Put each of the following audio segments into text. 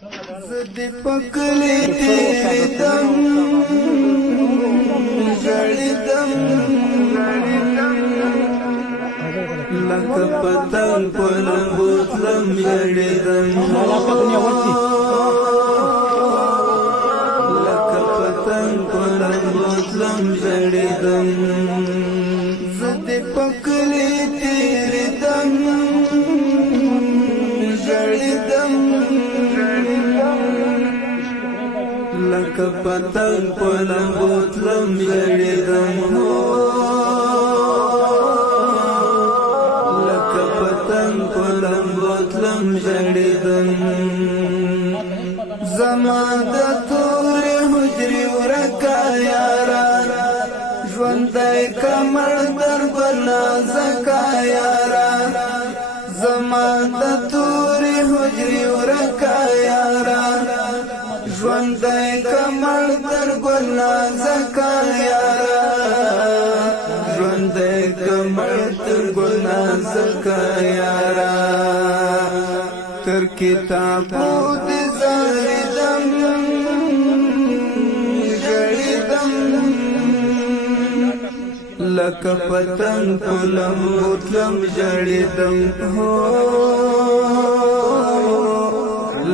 زد پکلی تیری دم جړیدم لکه پتنګ په لمبو تلم جړیدم لکه پتنګ په لمبو تلم جړیدم زد پکلی تیری دم جړیدم لکه پتنګ په لمبو تلم جړیدم لکه پتنګ په لمبو تلم جړیدم زما د تورې حجرې ورکه یاره ژوندی کمر در بلا زکه یاره زما د تورې حجرې ورکه یاره ژوندی کمر در ګنا زکا یارا ژوندی کمر در ګنا زکا یارا تر کتابو دې زاریدم جړیدم لکه پتنګ په لمبو تلم جړیدم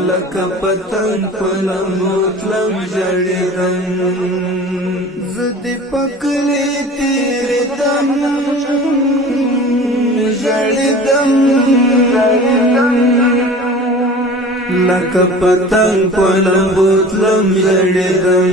لکه پتنګ په لمبو تلم جړیدم زد پکلی تیری دم جړیدم لکه پتنګ په لمبو تلم جړیدم